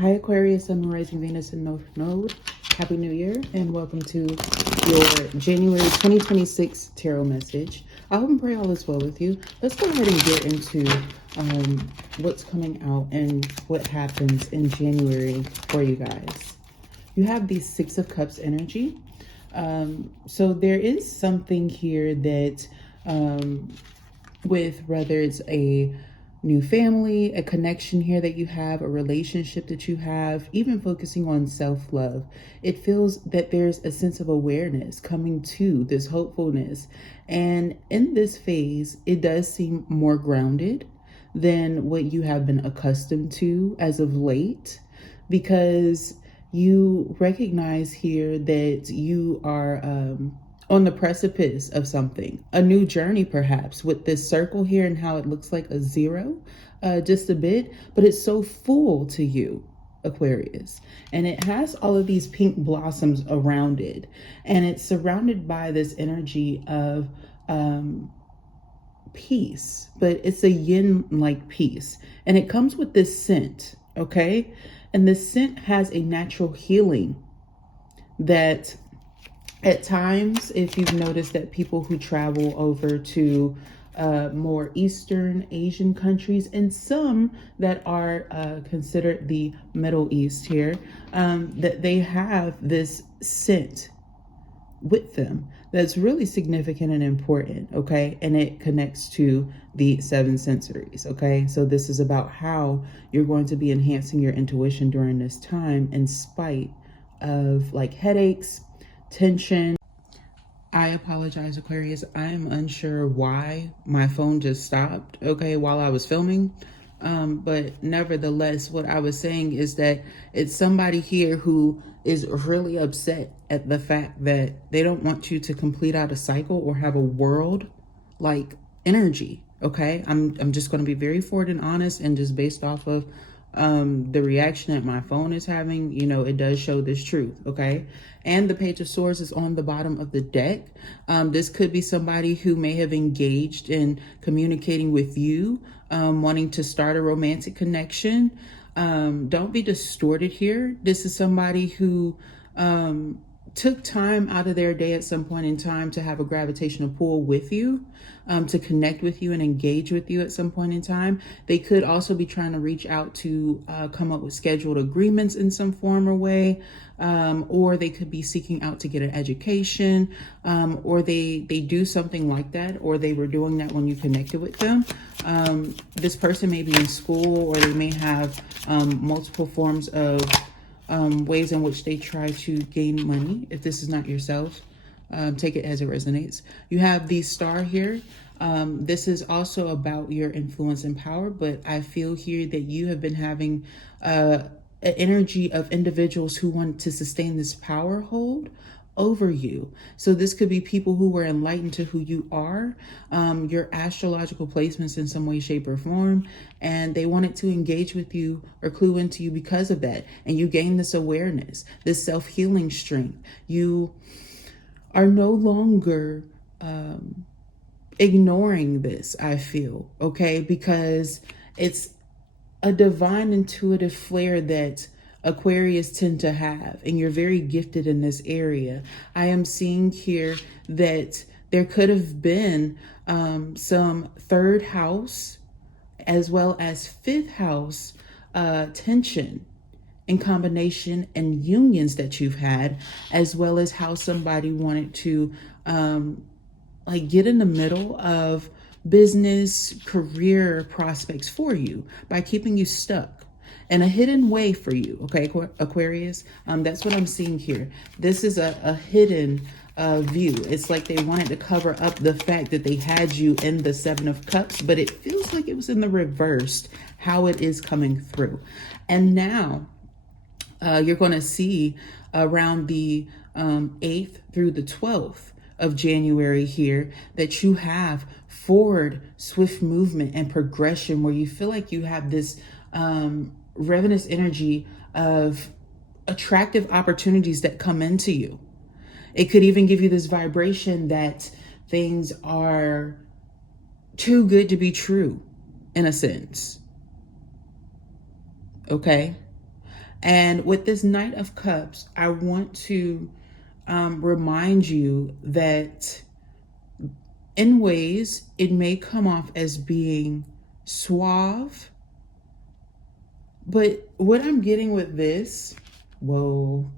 Hi Aquarius, Sun, Rising, Venus, and North Node. Happy New Year and welcome to your January 2026 tarot message. I hope and pray all is well with you. Let's go ahead and get into what's coming out and what happens in January for you guys. You have the Six of Cups energy. So there is something here that with whether it's a new family, a connection here that you have, a relationship that you have, even focusing on self-love, it feels that there's a sense of awareness coming to this hopefulness. And in this phase, it does seem more grounded than what you have been accustomed to as of late, because you recognize here that you are on the precipice of something, a new journey perhaps, with this circle here and how it looks like a zero just a bit, but it's so full to you, Aquarius, and it has all of these pink blossoms around it, and it's surrounded by this energy of peace, but it's a yin-like peace, and it comes with this scent, okay? And this scent has a natural healing that at times, if you've noticed that people who travel over to more Eastern Asian countries and some that are considered the Middle East here, that they have this scent with them that's really significant and important, okay? And it connects to the seven sensories, okay? So this is about how you're going to be enhancing your intuition during this time in spite of like headaches, tension. I apologize, Aquarius. I am unsure why my phone just stopped, okay, while I was filming. But nevertheless, what I was saying is that it's somebody here who is really upset at the fact that they don't want you to complete out a cycle or have a world like energy, okay? I'm just going to be very forward and honest, and just based off of the reaction that my phone is having, you know, it does show this truth, okay? And the Page of Swords is on the bottom of the deck. This could be somebody who may have engaged in communicating with you, wanting to start a romantic connection. Don't be distorted here. This is somebody who took time out of their day at some point in time to have a gravitational pull with you, to connect with you and engage with you at some point in time. They could also be trying to reach out to come up with scheduled agreements in some form or way, or they could be seeking out to get an education, or they do something like that, or they were doing that when you connected with them. This person may be in school, or they may have multiple forms of ways in which they try to gain money. If this is not yourself, take it as it resonates. You have the star here. This is also about your influence and power, but I feel here that you have been having an energy of individuals who want to sustain this power hold over you. So this could be people who were enlightened to who you are, your astrological placements in some way, shape, or form, and they wanted to engage with you or clue into you because of that. And you gain this awareness, this self-healing strength. You are no longer ignoring this, I feel, okay? Because it's a divine intuitive flair that Aquarius tend to have, and you're very gifted in this area. I am seeing here that there could have been some third house as well as fifth house tension in combination and unions that you've had, as well as how somebody wanted to like get in the middle of business career prospects for you by keeping you stuck in a hidden way for you, okay, Aquarius? That's what I'm seeing here. This is a hidden view. It's like they wanted to cover up the fact that they had you in the Seven of Cups, but it feels like it was in the reversed, how it is coming through. And now you're going to see around the 8th through the 12th of January here that you have forward swift movement and progression, where you feel like you have this ravenous energy of attractive opportunities that come into you. It could even give you this vibration that things are too good to be true, in a sense. Okay? And with this Knight of Cups, I want to remind you that in ways it may come off as being suave, but what I'm getting with this, whoa,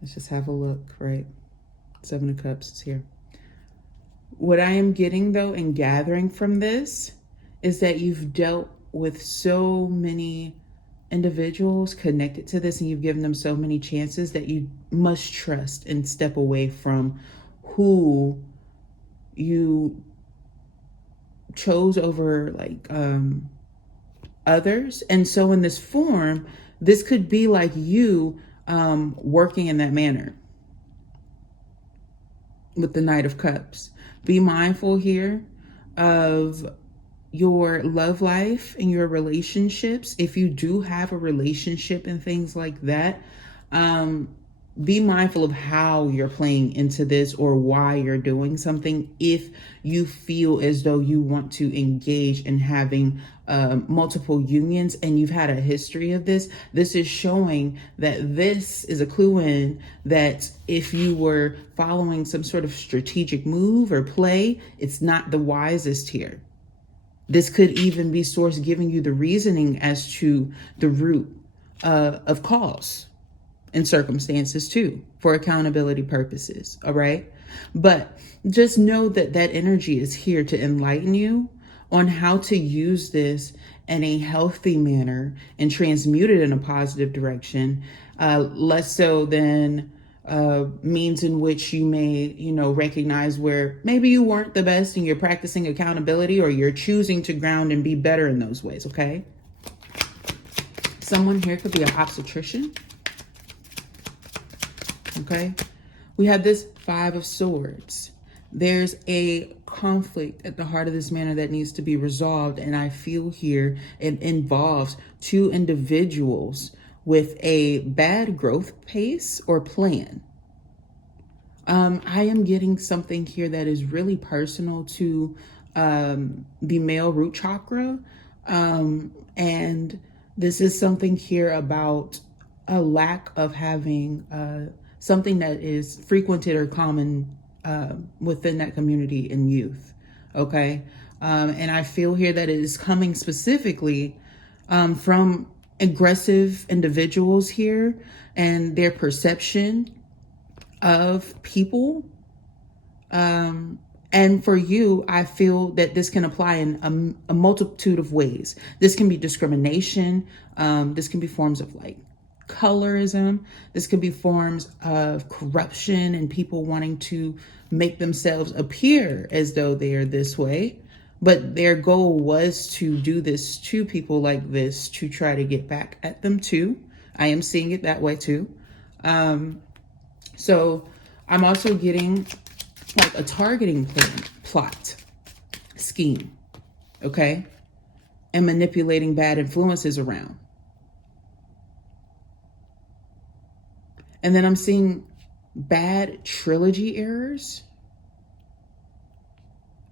let's just have a look, right? Seven of Cups is here. What I am getting though and gathering from this is that you've dealt with so many individuals connected to this, and you've given them so many chances that you must trust and step away from who you chose over like others. And so in this form, this could be like you working in that manner with the Knight of Cups. Be mindful here of your love life and your relationships. If you do have a relationship and things like that, be mindful of how you're playing into this or why you're doing something. If you feel as though you want to engage in having multiple unions and you've had a history of this, this is showing that this is a clue in that if you were following some sort of strategic move or play, it's not the wisest here. This could even be source giving you the reasoning as to the root of cause and circumstances too, for accountability purposes. All right. But just know that that energy is here to enlighten you on how to use this in a healthy manner and transmute it in a positive direction, less so than means in which you may, recognize where maybe you weren't the best and you're practicing accountability, or you're choosing to ground and be better in those ways. Okay. Someone here could be an obstetrician. Okay. We have this Five of Swords. There's a conflict at the heart of this matter that needs to be resolved. And I feel here it involves two individuals with a bad growth pace or plan. I am getting something here that is really personal to the male root chakra. And this is something here about a lack of having something that is frequented or common within that community in youth. Okay. And I feel here that it is coming specifically from aggressive individuals here and their perception of people. And for you, I feel that this can apply in a multitude of ways. This can be discrimination. This can be forms of like colorism. This could be forms of corruption and people wanting to make themselves appear as though they are this way. But their goal was to do this to people like this to try to get back at them too. I am seeing it that way too. So I'm also getting like a targeting plan, plot, scheme, okay? And manipulating bad influences around. And then I'm seeing bad trilogy errors.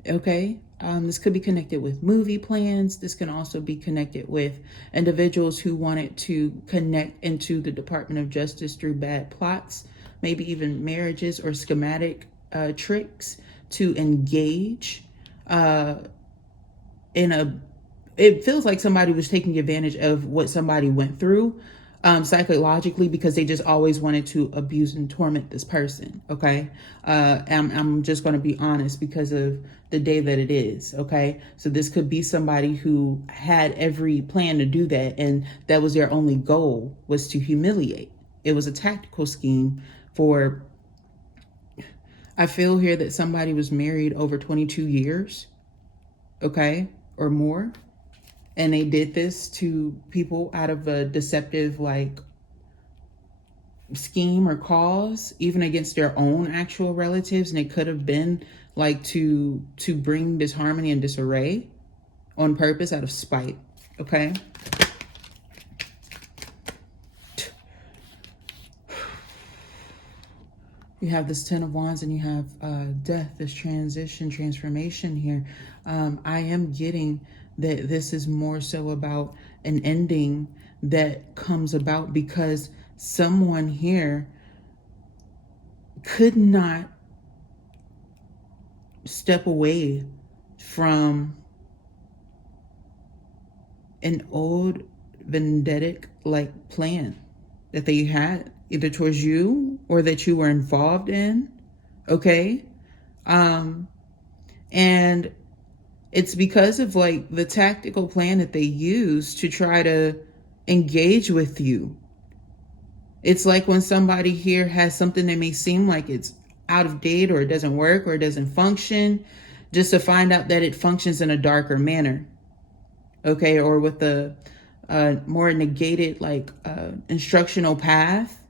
Okay. This could be connected with movie plans. This can also be connected with individuals who wanted to connect into the Department of Justice through bad plots, maybe even marriages or schematic tricks to engage it feels like somebody was taking advantage of what somebody went through psychologically, because they just always wanted to abuse and torment this person. Okay. I'm just going to be honest because of the day that it is. Okay. So this could be somebody who had every plan to do that, and that was their only goal, was to humiliate. It was a tactical scheme for, I feel here that somebody was married over 22 years. Okay. Or more. And they did this to people out of a deceptive, like, scheme or cause, even against their own actual relatives. And it could have been like to bring disharmony and disarray on purpose out of spite. Okay. You have this Ten of Wands and you have death, this transition, transformation here. I am getting that this is more so about an ending that comes about because someone here could not step away from an old vendettic like plan that they had either towards you or that you were involved in. Okay. And it's because of like the tactical plan that they use to try to engage with you. It's like when somebody here has something that may seem like it's out of date or it doesn't work or it doesn't function, just to find out that it functions in a darker manner. Okay. Or with a more negated like instructional path.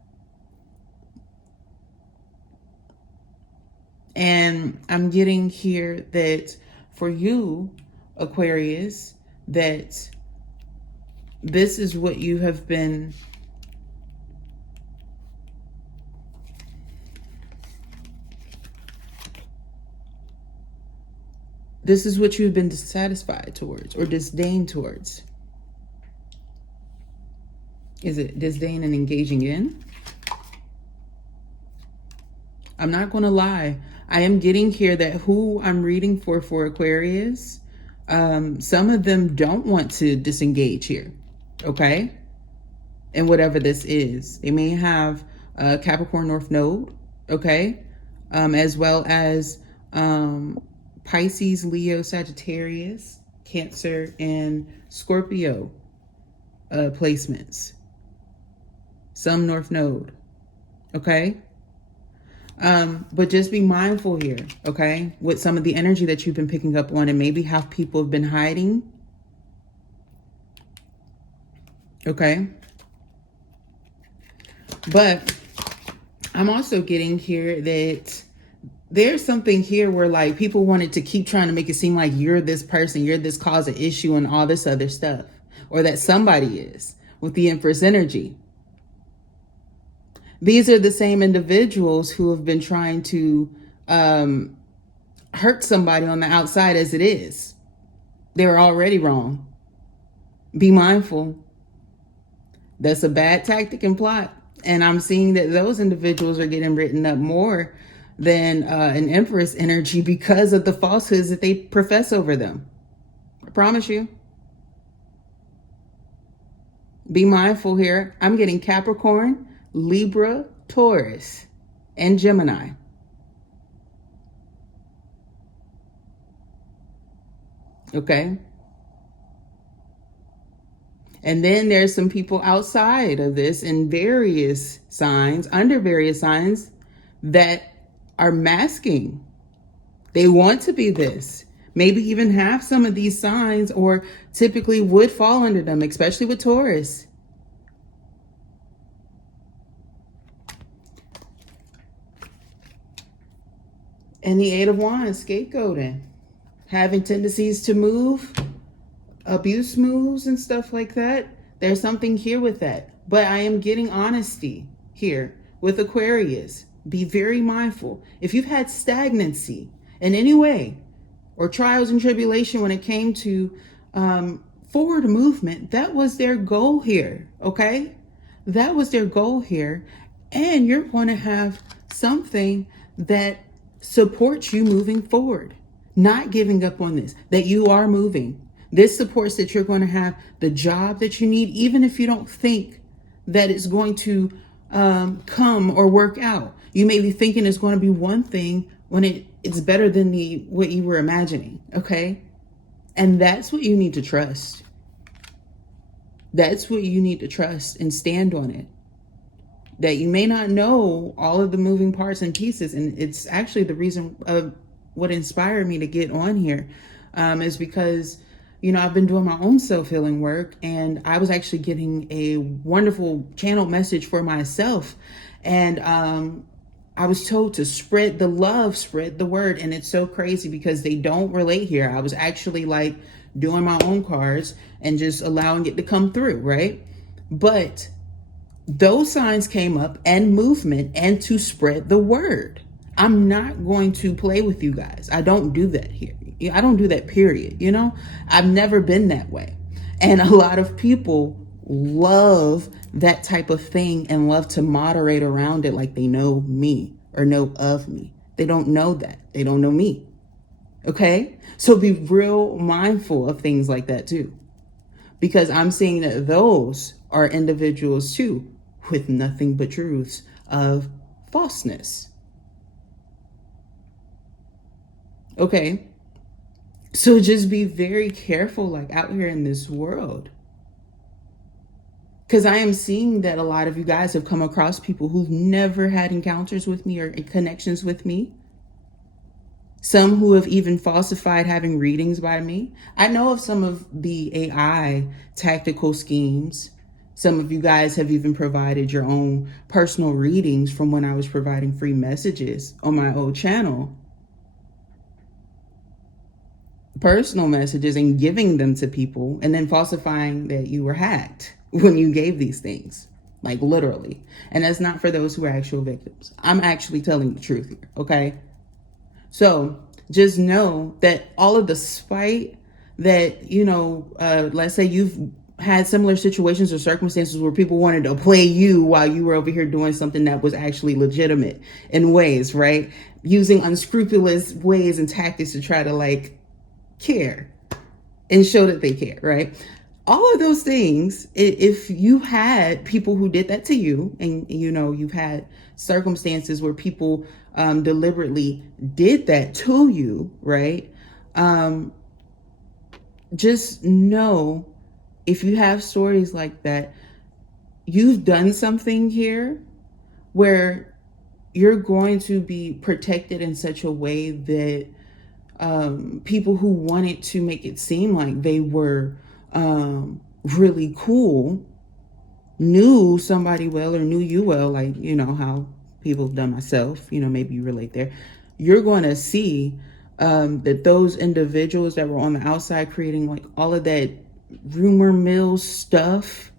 And I'm getting here that for you, Aquarius, that this is what you have been dissatisfied towards or disdain towards. Is it disdain and engaging in? I'm not going to lie. I am getting here that who I'm reading for Aquarius, some of them don't want to disengage here. Okay. And whatever this is, they may have Capricorn North Node. Okay. As well as Pisces, Leo, Sagittarius, Cancer, and Scorpio placements. Some North Node. Okay. But just be mindful here, okay, with some of the energy that you've been picking up on and maybe how people have been hiding. Okay. But I'm also getting here that there's something here where like people wanted to keep trying to make it seem like you're this person, you're this cause of issue and all this other stuff, or that somebody is with the Empress energy. These are the same individuals who have been trying to hurt somebody on the outside as it is. They're already wrong. Be mindful. That's a bad tactic and plot. And I'm seeing that those individuals are getting written up more than an Empress energy because of the falsehoods that they profess over them. I promise you. Be mindful here. I'm getting Capricorn, Libra, Taurus, and Gemini. Okay. And then there's some people outside of this in various signs, under various signs, that are masking. They want to be this. Maybe even have some of these signs or typically would fall under them, especially with Taurus. And the Eight of Wands, scapegoating, having tendencies to move, abuse moves and stuff like that. There's something here with that. But I am getting honesty here with Aquarius. Be very mindful. If you've had stagnancy in any way or trials and tribulation when it came to forward movement, that was their goal here. Okay? That was their goal here. And you're going to have something that supports you moving forward, not giving up on this, that you are moving. This supports that you're going to have the job that you need, even if you don't think that it's going to come or work out. You may be thinking it's going to be one thing when it's better than what you were imagining. Okay. And that's what you need to trust. That's what you need to trust and stand on it. That you may not know all of the moving parts and pieces. And it's actually the reason of what inspired me to get on here is because, you know, I've been doing my own self-healing work, and I was actually getting a wonderful channel message for myself. And I was told to spread the love, spread the word. And it's so crazy because they don't relate here. I was actually like doing my own cards and just allowing it to come through, right? But those signs came up, and movement, and to spread the word. I'm not going to play with you guys. I don't do that here. I don't do that, period. You know, I've never been that way. And a lot of people love that type of thing and love to moderate around it like they know me or know of me. They don't know that. They don't know me. Okay? So be real mindful of things like that too. Because I'm seeing that those are individuals too with nothing but truths of falseness. Okay? So just be very careful, like out here in this world. Because I am seeing that a lot of you guys have come across people who've never had encounters with me or connections with me. Some who have even falsified having readings by me. I know of some of the AI tactical schemes. Some of you guys have even provided your own personal readings from when I was providing free messages on my old channel. Personal messages and giving them to people and then falsifying that you were hacked when you gave these things, like literally. And that's not for those who are actual victims. I'm actually telling the truth here, okay? So just know that all of the spite that, let's say you've had similar situations or circumstances where people wanted to play you while you were over here doing something that was actually legitimate in ways, right? Using unscrupulous ways and tactics to try to care and show that they care, right? All of those things, if you had people who did that to you and, you've had circumstances where people deliberately did that to you, right? Just know if you have stories like that, you've done something here where you're going to be protected in such a way that people who wanted to make it seem like they were really cool knew somebody well or knew you well, like, how people have done myself, maybe you relate there. You're going to see that those individuals that were on the outside creating all of that rumor mill stuff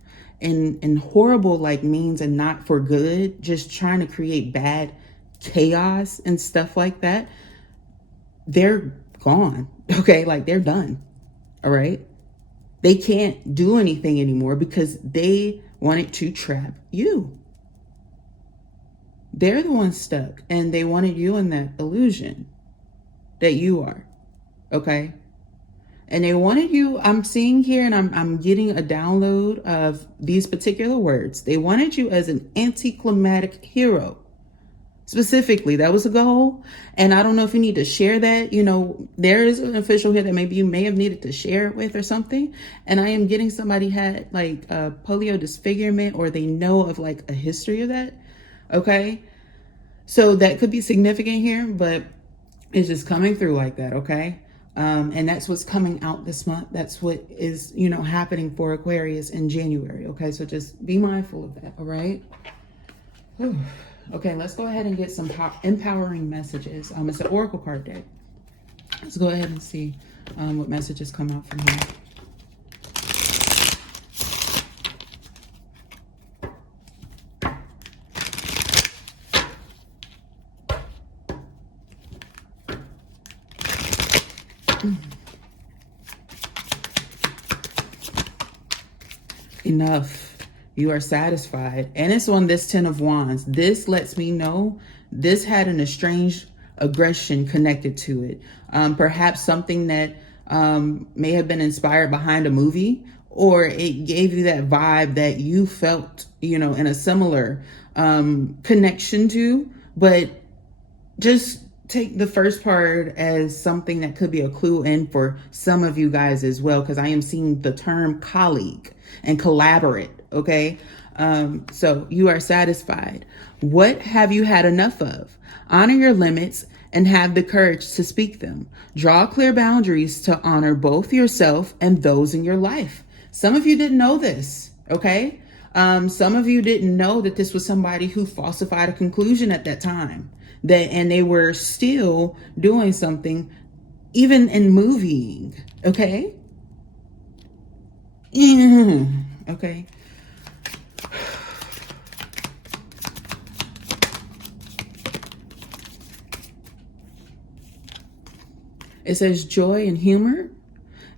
and horrible means and not for good, just trying to create bad chaos and stuff like that, they're gone. Okay, they're done. All right. They can't do anything anymore because they wanted to trap you. They're the ones stuck and they wanted you in that illusion that you are. Okay. And they wanted you, I'm seeing here and I'm getting a download of these particular words. They wanted you as an anticlimactic hero. Specifically, that was a goal. And I don't know if you need to share that. There is an official here that maybe you may have needed to share it with or something. And I am getting somebody had a polio disfigurement or they know of a history of that. Okay. So that could be significant here, but it's just coming through like that. Okay. And that's what's coming out this month. That's what is, happening for Aquarius in January. Okay. So just be mindful of that. All right. Whew. Okay, let's go ahead and get some empowering messages. It's an oracle card deck. Let's go ahead and see what messages come out from here. Enough. You are satisfied. And it's on this 10 of Wands. This lets me know this had an estranged aggression connected to it. Perhaps something that may have been inspired behind a movie, or it gave you that vibe that you felt, in a similar connection to. But just take the first part as something that could be a clue in for some of you guys as well, because I am seeing the term colleague and collaborate. Okay. So you are satisfied. What have you had enough of? Honor your limits and have the courage to speak them. Draw clear boundaries to honor both yourself and those in your life. Some of you didn't know this. Okay. Some of you didn't know that this was somebody who falsified a conclusion at that time, and they were still doing something even in movieing. Okay. Okay. It says joy and humor.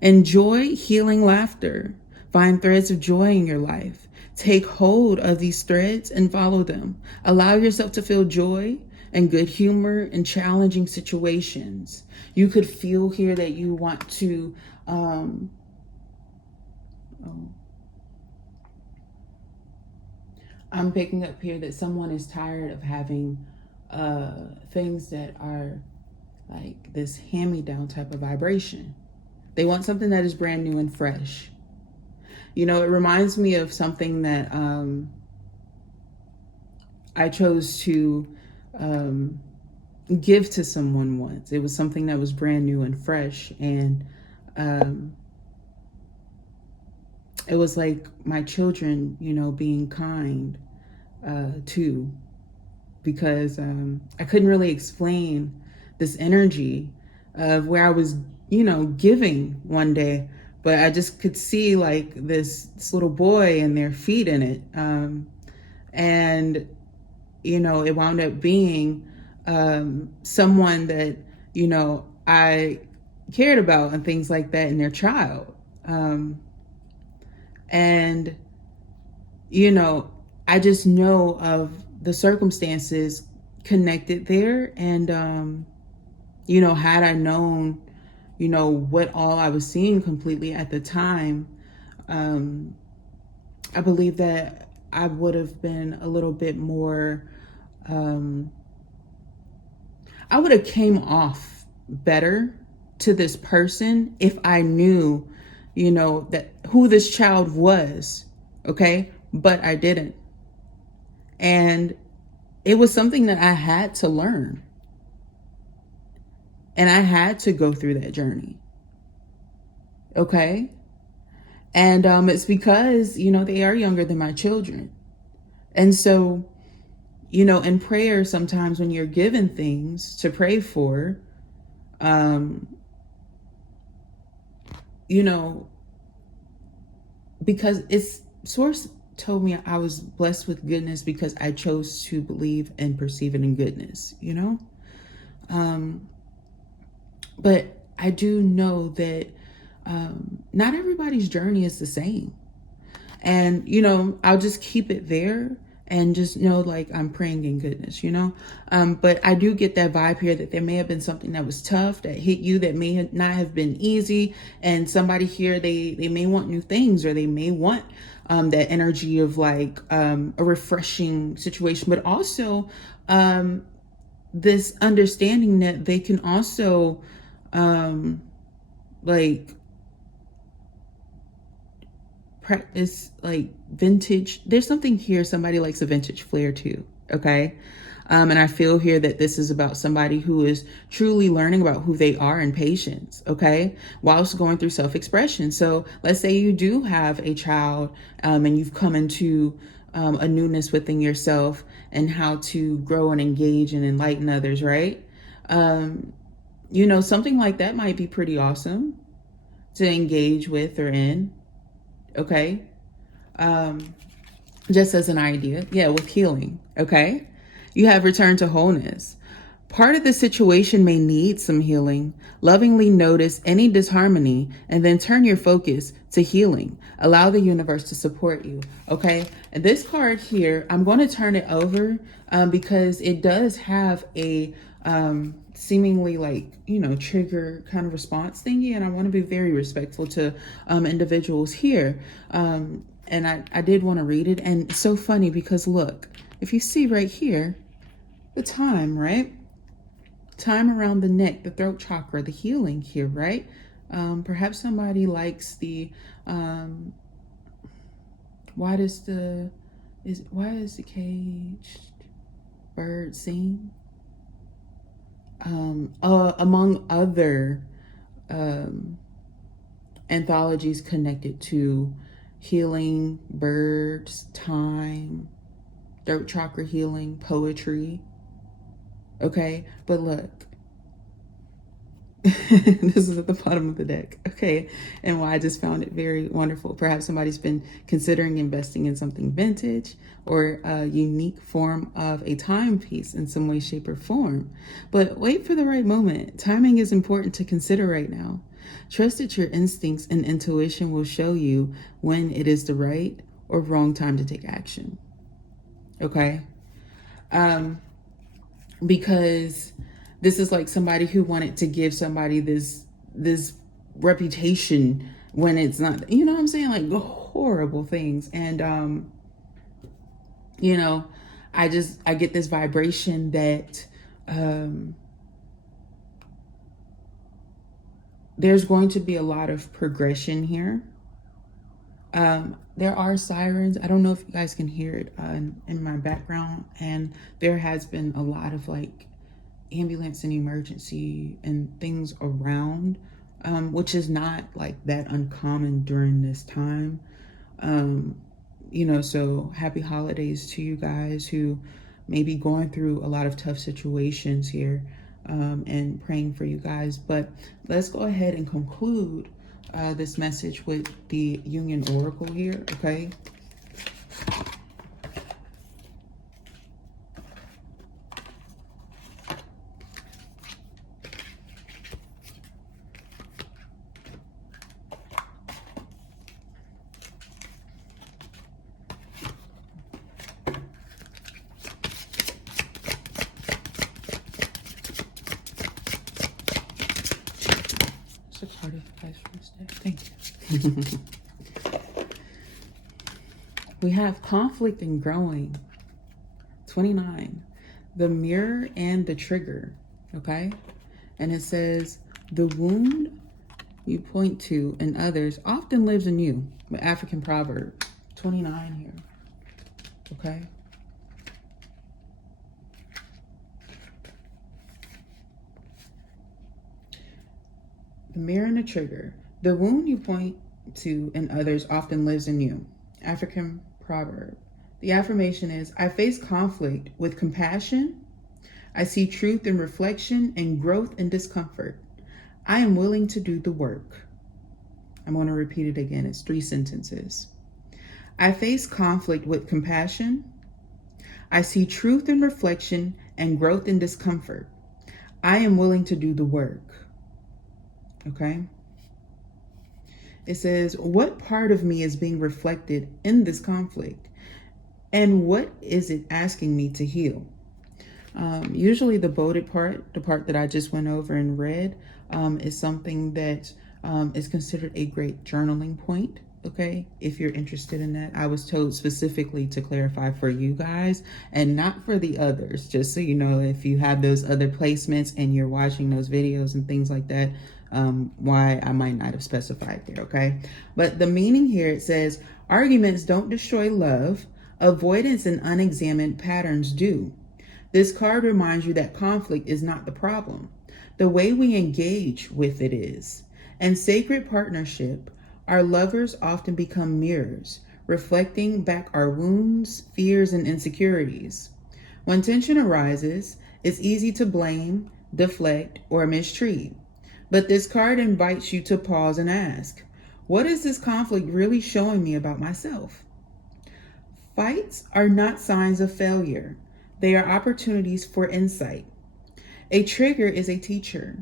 Enjoy healing laughter. Find threads of joy in your life. Take hold of these threads and follow them. Allow yourself to feel joy and good humor in challenging situations. You could feel here that you want to, I'm picking up here that someone is tired of having things that are like this hand-me-down type of vibration. They want something that is brand new and fresh. You know, it reminds me of something that I chose to give to someone once. It was something that was brand new and fresh. And it was like my children, you know, being kind too, because I couldn't really explain this energy of where I was, you know, giving one day, but I just could see like this little boy and their feet in it. And, you know, it wound up being someone that, you know, I cared about and things like that in their child. And, you know, I just know of the circumstances connected there. And, you know, had I known, you know, what all I was seeing completely at the time, I believe that I would have been a little bit more, I would have came off better to this person if I knew, you know, that who this child was. Okay. But I didn't. And it was something that I had to learn. And I had to go through that journey. Okay. And it's because, you know, they are younger than my children. And so, you know, in prayer, sometimes when you're given things to pray for, you know, because it's source told me I was blessed with goodness because I chose to believe and perceive it in goodness, you know? But I do know that not everybody's journey is the same. And, you know, I'll just keep it there and just know like I'm praying in goodness, you know? But I do get that vibe here that there may have been something that was tough that hit you that may not have been easy. And somebody here, they may want new things, or they may want that energy of like a refreshing situation, but also this understanding that they can also like practice like vintage. There's something here. Somebody likes a vintage flair too. Okay. And I feel here that this is about somebody who is truly learning about who they are and patience. Okay. Whilst going through self-expression. So let's say you do have a child and you've come into a newness within yourself and how to grow and engage and enlighten others. Right. You know, something like that might be pretty awesome to engage with or in. Okay. Just as an idea. Yeah. With healing. Okay. You have returned to wholeness. Part of the situation may need some healing. Lovingly notice any disharmony and then turn your focus to healing. Allow the universe to support you. Okay. And this card here, I'm going to turn it over because it does have a seemingly like, you know, trigger kind of response thingy. And I want to be very respectful to individuals here. And I did want to read it. And it's so funny because look, if you see right here, the time, right? Time around the neck, the throat chakra, the healing here, right? Perhaps somebody likes the, why is the caged bird sing? Among other anthologies connected to healing, birds, time, throat chakra healing, poetry. Okay, but look, this is at the bottom of the deck. Okay, and why I just found it very wonderful. Perhaps somebody's been considering investing in something vintage or a unique form of a timepiece in some way, shape, or form. But wait for the right moment. Timing is important to consider right now. Trust that your instincts and intuition will show you when it is the right or wrong time to take action. Okay? Because this is like somebody who wanted to give somebody this reputation when it's not, you know what I'm saying? Like horrible things. And, you know, I get this vibration that, there's going to be a lot of progression here. There are sirens. I don't know if you guys can hear it in my background. And there has been a lot of like ambulance and emergency and things around, which is not like that uncommon during this time. You know, so happy holidays to you guys who may be going through a lot of tough situations here, and praying for you guys. But let's go ahead and conclude this message with the Union Oracle here, okay? It's a part of the guys for this day. Thank you. We have conflict and growing. 29. The mirror and the trigger. Okay? And it says, the wound you point to in others often lives in you. The African proverb. 29 here. Okay? The mirror and the trigger. The wound you point to in others often lives in you. African proverb. The affirmation is, I face conflict with compassion. I see truth in reflection and growth in discomfort. I am willing to do the work. I'm going to repeat it again. It's 3 sentences. I face conflict with compassion. I see truth in reflection and growth in discomfort. I am willing to do the work. Okay? It says, what part of me is being reflected in this conflict? And what is it asking me to heal? Usually the bolded part, the part that I just went over and read, is something that is considered a great journaling point. Okay, if you're interested in that. I was told specifically to clarify for you guys and not for the others, just so you know, if you have those other placements and you're watching those videos and things like that, why I might not have specified there. Okay, but the meaning here, it says, arguments don't destroy love. Avoidance and unexamined patterns do. This card reminds you that conflict is not the problem. The way we engage with it is. In sacred partnership, our lovers often become mirrors, reflecting back our wounds, fears, and insecurities. When tension arises, it's easy to blame, deflect, or mistreat. But this card invites you to pause and ask, what is this conflict really showing me about myself? Fights are not signs of failure. They are opportunities for insight. A trigger is a teacher.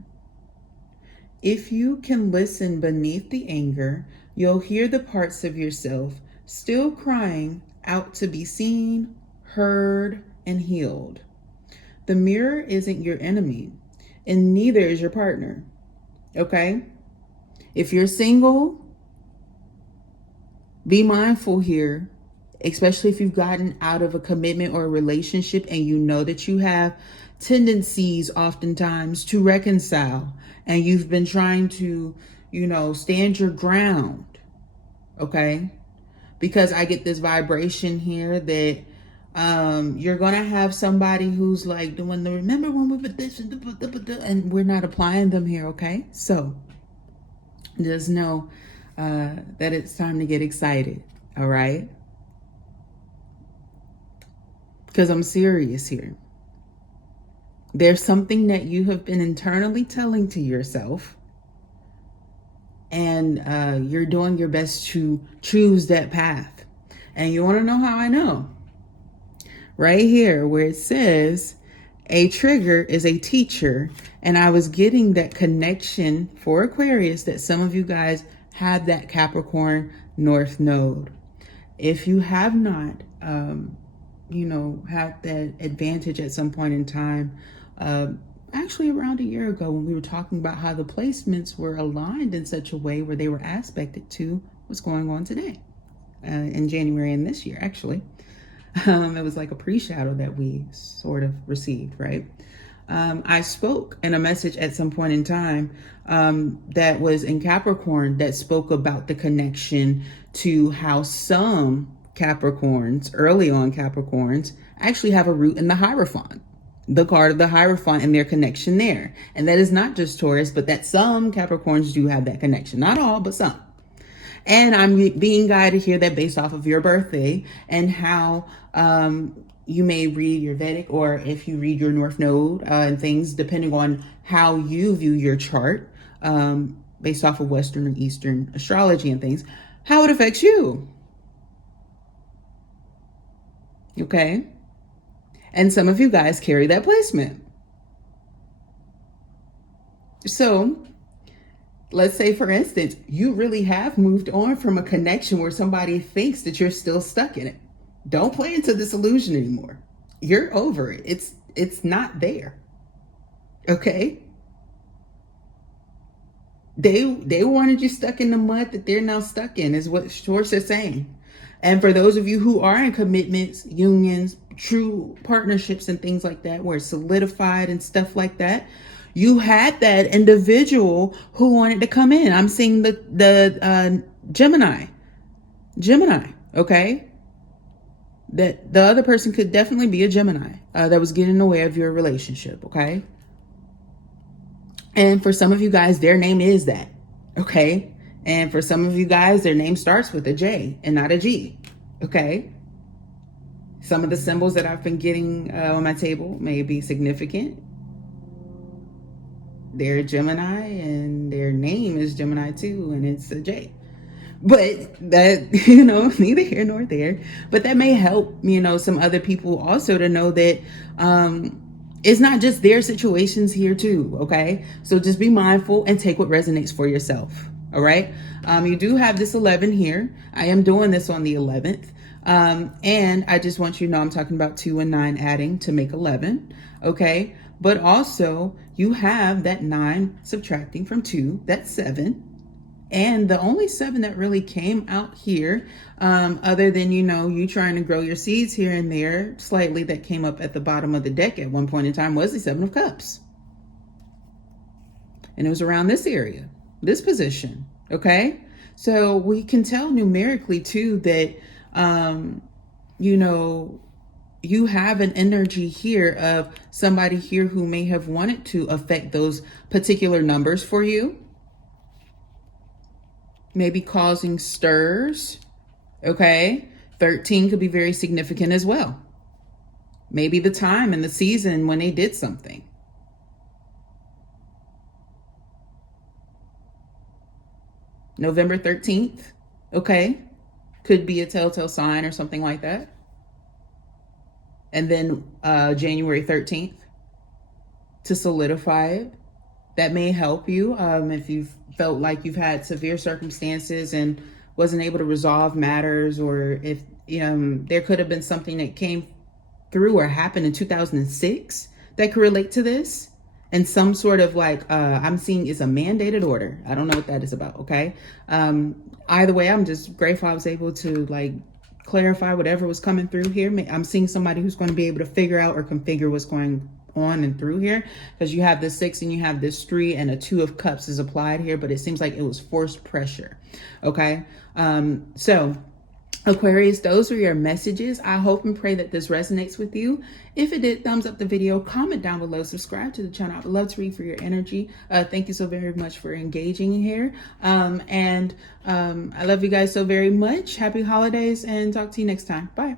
If you can listen beneath the anger, you'll hear the parts of yourself still crying out to be seen, heard, and healed. The mirror isn't your enemy, and neither is your partner. Okay? If you're single, be mindful here, especially if you've gotten out of a commitment or a relationship and you know that you have tendencies oftentimes to reconcile and you've been trying to, stand your ground. Okay? Because I get this vibration here that you're going to have somebody who's like doing the, remember when we put this and we're not applying them here. Okay? So just know that it's time to get excited. All right? Because I'm serious here. There's something that you have been internally telling to yourself, and you're doing your best to choose that path. And you want to know how I know? Right here where it says, A trigger is a teacher, and I was getting that connection for Aquarius that some of you guys have that Capricorn North Node. If you have not, had that advantage at some point in time, actually around a year ago when we were talking about how the placements were aligned in such a way where they were aspected to what's going on today, in January and this year, actually. It was like a pre-shadow that we sort of received, right? I spoke in a message at some point in time that was in Capricorn that spoke about the connection to how some Capricorns, early on Capricorns, actually have a root in the Hierophant, the card of the Hierophant, and their connection there. And that is not just Taurus, but that some Capricorns do have that connection. Not all, but some. And I'm being guided here that based off of your birthday and how you may read your Vedic, or if you read your North Node and things, depending on how you view your chart, based off of Western and Eastern astrology and things, how it affects you. Okay? And some of you guys carry that placement. So let's say, for instance, you really have moved on from a connection where somebody thinks that you're still stuck in it. Don't play into this illusion anymore. You're over it. It's not there. Okay? They wanted you stuck in the mud that they're now stuck in, is what Source is saying. And for those of you who are in commitments, unions, true partnerships and things like that, where it's solidified and stuff like that, you had that individual who wanted to come in. I'm seeing the Gemini, okay? That the other person could definitely be a Gemini that was getting in the way of your relationship, okay? And for some of you guys, their name is that, okay? And for some of you guys, their name starts with a J and not a G, okay? Some of the symbols that I've been getting on my table may be significant. They're Gemini and their name is Gemini too, and it's a J. But that, neither here nor there. But that may help, some other people also to know that it's not just their situations here too, okay? So just be mindful and take what resonates for yourself, all right? You do have this 11 here. I am doing this on the 11th. And I just want you to know I'm talking about 2 and 9 adding to make 11, okay? But also you have that 9 subtracting from 2, that's 7. And the only 7 that really came out here, other than, you trying to grow your seeds here and there slightly, that came up at the bottom of the deck at one point in time, was the 7 of Cups. And it was around this area, this position, okay? So we can tell numerically too that, you have an energy here of somebody here who may have wanted to affect those particular numbers for you. Maybe causing stirs, okay? 13 could be very significant as well. Maybe the time and the season when they did something. November 13th, okay? Could be a telltale sign or something like that. And then January 13th to solidify it. That may help you if you've felt like you've had severe circumstances and wasn't able to resolve matters, or if there could have been something that came through or happened in 2006 that could relate to this. And some sort of I'm seeing is a mandated order. I don't know what that is about, okay? Either way, I'm just grateful I was able to clarify whatever was coming through here. I'm seeing somebody who's going to be able to figure out or configure what's going on and through here, because you have this 6 and you have this 3 and a 2 of Cups is applied here, but it seems like it was forced pressure, okay? So Aquarius, those are your messages. I hope and pray that this resonates with you. If it did, thumbs up the video, comment down below, subscribe to the channel. I would love to read for your energy. Thank you so very much for engaging here. I love you guys so very much. Happy holidays, and talk to you next time. Bye.